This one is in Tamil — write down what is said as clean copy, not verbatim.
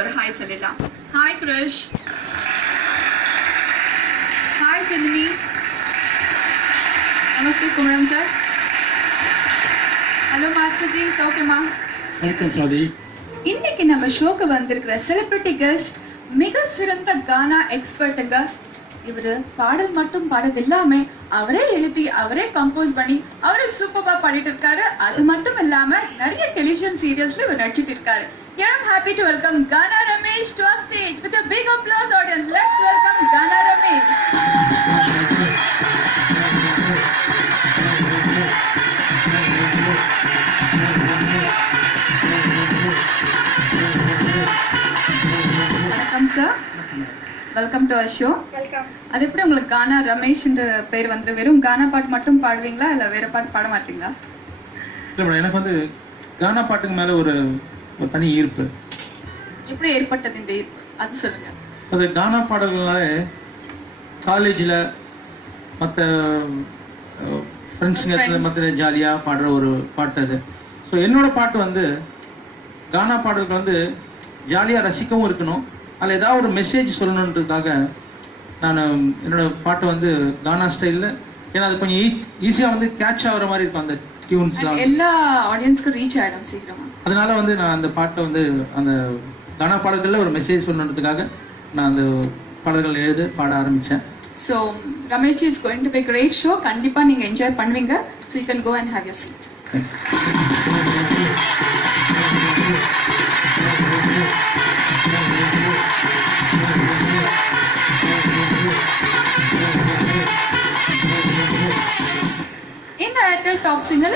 ஒரு ஹாய் சொல்லிடலாம். ஹாய் கிருஷ். ஹாய் ஜெனினி. Namaste Kumaran sir. Hello master ji, சௌக்கியமா? சைக்கிள் சாதி. இன்னைக்கு நம்ம ஷோக்கு வந்திருக்கிற செலிபிரிட்டி கெஸ்ட் மிக சிறந்த கானா எக்ஸ்பர்ட்டுங்க. இவரு பாடல் மட்டும் பாடல் இல்லாம அவரே எழுதி அவரே கம்போஸ் பண்ணி அவரே சூப்பரா பாடிட்டு இருக்காரு. அது மட்டும் இல்லாம நிறைய டெலிவிஷன் சீரியல்ஸ்ல இவர் நடிச்சிட்டு இருக்காரு. I am happy to welcome Gana Ramesh to our stage with a big applause, audience. Let's welcome Gana Ramesh. Welcome sir. Welcome to our show. Welcome. அது எப்படி உங்களுக்கு கானா ரமேஷ்ன்ற பேர் வந்து வெறும் கானா பாட்டு மட்டும் பாடுவீங்களா இல்ல வேற பாட்டு பாட மாட்டீங்களா? இல்லை மேடம், எனக்கு வந்து கானா பாட்டுக்கு மேலே ஒரு தனி ஈர்ப்பு. எப்படி ஏற்பட்டது இந்த ஈர்ப்பு, அது சொல்லுங்க. அது கானா பாடல்கள்னாலே காலேஜில் மற்ற ஃப்ரெண்ட்ஸுங்க மற்ற ஜாலியாக பாடுற ஒரு பாட்டு அது. ஸோ என்னோட பாட்டு வந்து கானா பாடல்கள் வந்து ஜாலியாக ரசிக்கவும் இருக்கணும், அதில் ஏதாவது ஒரு மெசேஜ் சொல்லணுன்றதுக்காக நான் என்னோட பாட்டை வந்து கானா ஸ்டைலில், ஏன்னா அது கொஞ்சம் ஈஸியாக வந்து கேட்ச் ஆகிற மாதிரி இருக்கும் அந்த டியூன்ஸ்லாம், எல்லா ஆடியன்ஸ்க்கும் ரீச் ஆயிடும் சீக்கிரமா. அதனால வந்து நான் அந்த பாட்டை வந்து அந்த கானா பாடல்களில் ஒரு மெசேஜ் சொல்லணுன்றதுக்காக நான் அந்த பாடல்கள் பாட ஆரம்பித்தேன். So Ramesh is going to be great show. கண்டிப்பாக நீங்கள் என்ஜாய் பண்ணுவீங்க. So you can go and have your seat. இந்த ஏர்டெல் டாப் சிங்கர்